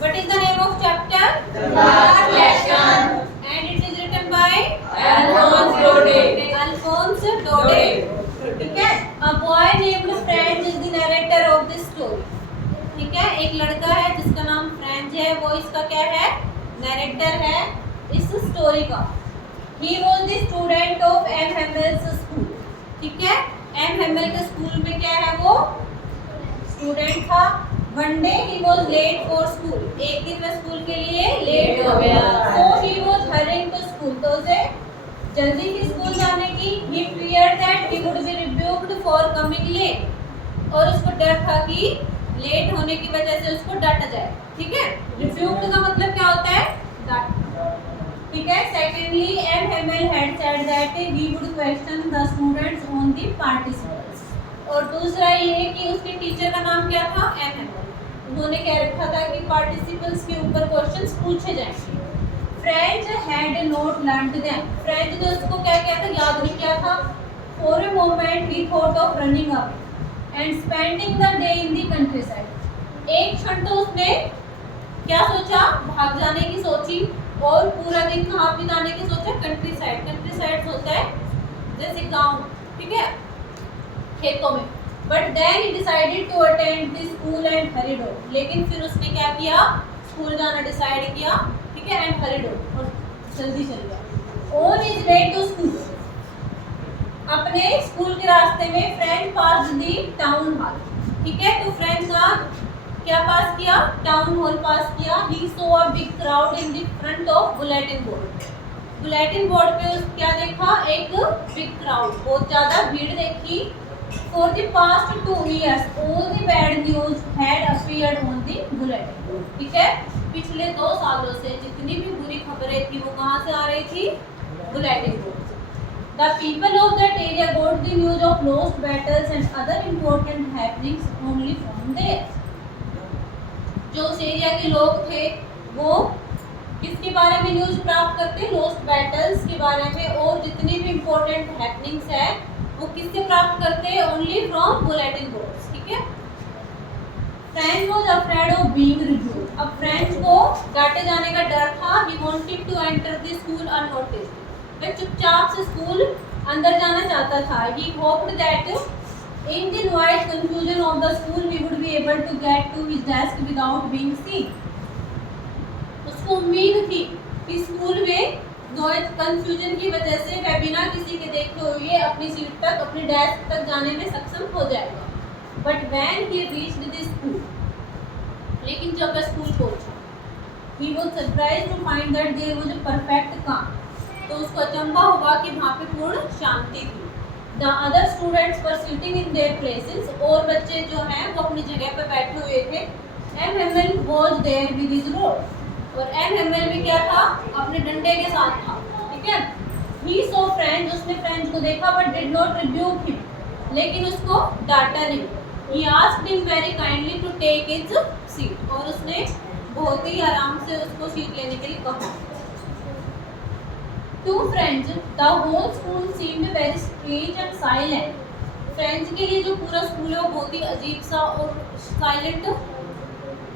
What is the name of chapter? The last lesson. And it is written by Alphonse Daudet. Alphonse Daudet. ठीक है. A boy named Franz is the narrator of this story. ठीक है. एक लड़का है जिसका नाम French है, वो इसका क्या है? नरेटर है इस स्टोरी का. He was the student of M. Hammel's school. ठीक है. M. Hammel के स्कूल में क्या है वो? स्टूडेंट था. One day he was late for school. एक दिन वह स्कूल के लिए लेट हो गया. So he was hurrying to school. तो उसे जल्दी थी स्कूल जाने की. He feared that he would be rebuked for coming late. और उसको डर था कि लेट होने की वजह से उसको डांटा जाए. ठीक है. Rebuked का मतलब क्या होता है? डांटना. ठीक है. Secondly, M. Hammel had said that he would question the students on the participles. और दूसरा ये कि उसके टीचर का नाम क्या था? M. Hammel. उन्होंने कह रखा था कि पार्टिसिपल्स के ऊपर क्वेश्चंस पूछे जाएंगे. French had not learned them. French ने उसको क्या किया था? याद नहीं किया था. For a moment he thought of running up and spending the day in the country side. एक क्षण तो उसने क्या सोचा? भाग जाने की सोची. और पूरा दिन कहाँ बिताने की सोचा? Country side. कंट्री साइड होता है जैसे गाँव. ठीक है. खेतों में. But then he decided to attend the school and hurried on. लेकिन फिर उसने क्या किया? स्कूल जाना डिसाइड किया. ठीक है. And hurried on. और जल्दी चल गया. On his way to school. अपने स्कूल के रास्ते में French pass the town hall. ठीक है. तो फ्रेंच का क्या पास किया? टाउन हॉल पास किया. He saw a big crowd in the front of bulletin board. Bulletin board पे उस क्या देखा? एक बिग क्राउड. बहुत ज़्यादा भीड़ देखी. For the past 2 years, all the bad news had appeared on the bulletin board. ठीक है. पिछले 2 सालों से जितनी भी बुरी खबरें थी वो कहाँ से आ रही थी? बुलेटिन बोर्ड से. The people of that area got the news of lost battles and other important happenings only from there. जो उस एरिया के लोग थे वो किसके बारे में न्यूज़ प्राप्त करते? लॉस्ट बैटल्स के बारे में. और जितनी भी इम्पोर्टेंट हैपनिंग्स है वो किससे प्राप्त करते हैं? Only from bulletin boards. ठीक है. Franz was afraid of being rebuked. अब फ्रेंच को डांटे जाने का डर था. He wanted to enter the school unnoticed. वह चुपचाप से स्कूल अंदर जाना चाहता था. He hoped that in the noise confusion of the school he would be able to get to his desk without being seen. उसको उम्मीद थी कि स्कूल में नॉइज कंफ्यूजन की वजह से वह बिना किसी के देखे हुए अपनी सीट तक, अपने डेस्क तक जाने में सक्षम हो जाएगा. But when he reached the school. लेकिन जब वह स्कूल पहुंचा, he was surprised to find that there was a perfect calm. तो उसको अचंभा हुआ कि वहाँ पे पूर्ण शांति थी. The other students were sitting in their places. और बच्चे जो हैं वो अपनी जगह पर बैठे हुए थे. M Hamel was there with his rod. और एम हैमेल भी क्या था? अपने डंडे के साथ था. ठीक है. ही सो फ्रेंच. उसने फ्रेंच को देखा but did not rebuke him. लेकिन उसको डांटा नहीं. He asked him very kindly to take his seat. और उसने बहुत ही आराम से उसको सीट लेने के लिए कहा. To French the whole school seemed very strange and silent. French के लिए जो पूरा स्कूल है वो बहुत ही अजीब सा और साइलेंट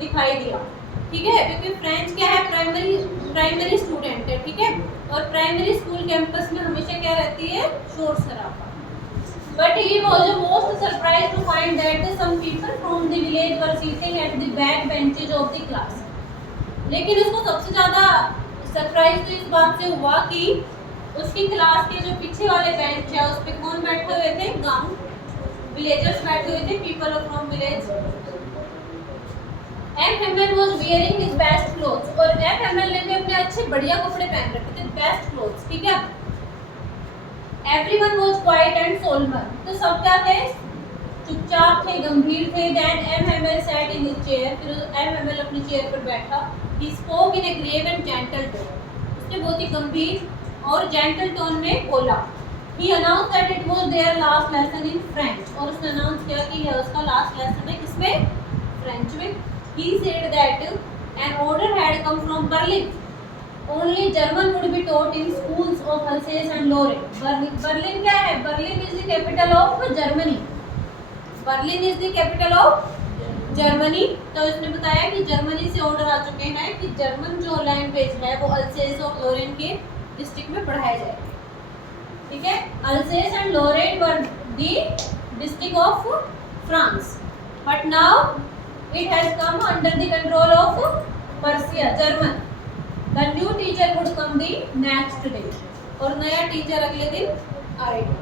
दिखाई दिया. ठीक है. क्योंकि फ्रेंच क्या है? प्राइमरी स्टूडेंट है. ठीक है. और प्राइमरी स्कूल कैंपस में हमेशा क्या रहती है? शोर शराबा. But he was most surprised to find that some people from the village were sitting at the back benches of the class. लेकिन उसको सबसे ज़्यादा सरप्राइज तो इस बात से हुआ कि उसकी क्लास के जो पीछे वाले बेंच है उस पर कौन बैठे हुए थे? गाँव विलेजर्स बैठे हुए थे. People from village. M Hamel was wearing his best clothes. और एम हैमेल ने भी अपने अच्छे बढ़िया कपड़े पहन रखे थे. Best clothes. ठीक है. Everyone was quiet and solemn. तो सब क्या थे? चुपचाप थे, गंभीर थे. Then M Hamel sat in his chair. फिर एम हैमेल अपनी चेयर पर बैठा. He spoke in a grave and gentle tone. उसने बहुत ही गंभीर और जेंटल टोन में बोला. He announce that it was their last lesson in French. और उसने अनाउंस किया कि यह उसका लास्ट लेसन है. किसमें? फ्रेंच में. He said that an order had come from Berlin. Only German would be taught in schools of Alsace and Lorraine. Berlin क्या है? Berlin is the capital of Germany. Berlin is the capital of Germany, तो इसने बताया कि Germany से order आ चुके हैं कि जर्मन जो लैंग्वेज है वो अल्सेस और लोरेन के डिस्ट्रिक्ट में पढ़ाया जाएगा। ठीक है, Alsace and Lorraine were the district of France, but now it has come under the control of Persia, German. The new teacher would come the next day, और नया टीचर अगले दिन आएगा।